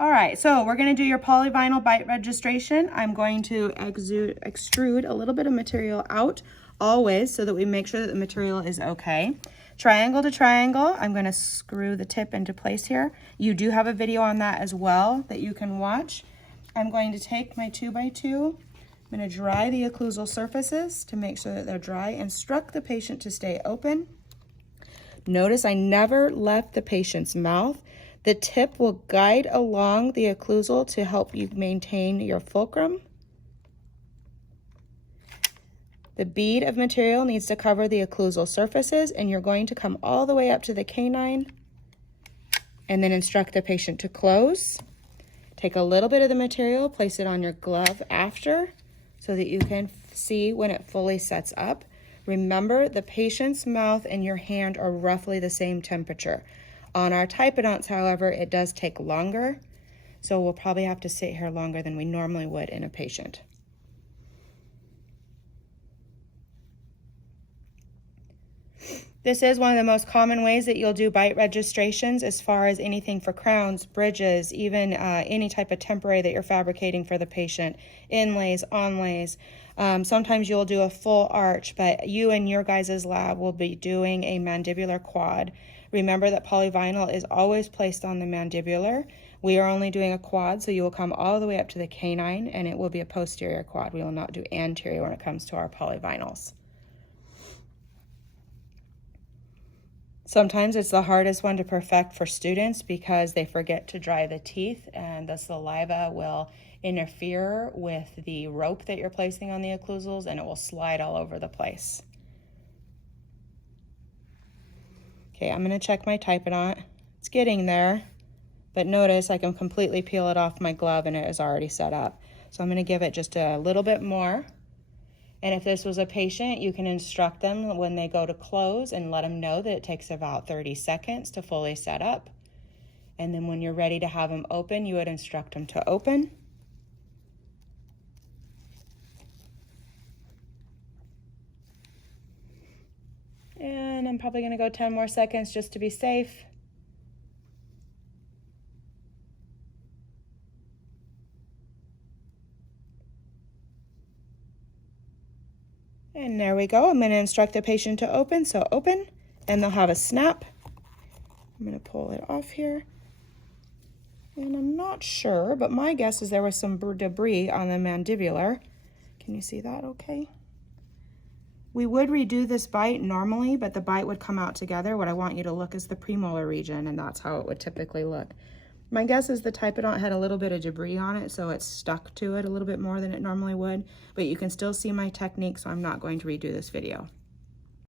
All right, so we're gonna do your polyvinyl bite registration. I'm going to extrude a little bit of material out always so that we make sure that the material is okay. Triangle to triangle, I'm gonna screw the tip into place here. You do have a video on that as well that you can watch. I'm going to take my 2x2, I'm gonna dry the occlusal surfaces to make sure that they're dry. Instruct the patient to stay open. Notice I never left the patient's mouth. The tip will guide along the occlusal to help you maintain your fulcrum. The bead of material needs to cover the occlusal surfaces, and you're going to come all the way up to the canine and then instruct the patient to close. Take a little bit of the material, place it on your glove after so that you can see when it fully sets up. Remember, the patient's mouth and your hand are roughly the same temperature. On our typodonts, however, it does take longer, so we'll probably have to sit here longer than we normally would in a patient. This is one of the most common ways that you'll do bite registrations as far as anything for crowns, bridges, even any type of temporary that you're fabricating for the patient, inlays, onlays. Sometimes you'll do a full arch, but you and your guys' lab will be doing a mandibular quad. Remember that polyvinyl is always placed on the mandibular. We are only doing a quad, so you will come all the way up to the canine, and it will be a posterior quad. We will not do anterior when it comes to our polyvinyls. Sometimes it's the hardest one to perfect for students because they forget to dry the teeth, and the saliva will interfere with the rope that you're placing on the occlusals, and it will slide all over the place. Okay, I'm gonna check my typodont. It's getting there, but notice I can completely peel it off my glove and it is already set up. So I'm gonna give it just a little bit more. And if this was a patient, you can instruct them when they go to close and let them know that it takes about 30 seconds to fully set up. And then when you're ready to have them open, you would instruct them to open. And I'm probably gonna go 10 more seconds just to be safe. And there we go. I'm going to instruct the patient to open. So open, and they'll have a snap. I'm going to pull it off here. And I'm not sure, but my guess is there was some debris on the mandibular. Can you see that okay? We would redo this bite normally, but the bite would come out together. What I want you to look is the premolar region, and that's how it would typically look. My guess is the typodont had a little bit of debris on it, so it stuck to it a little bit more than it normally would, but you can still see my technique, so I'm not going to redo this video.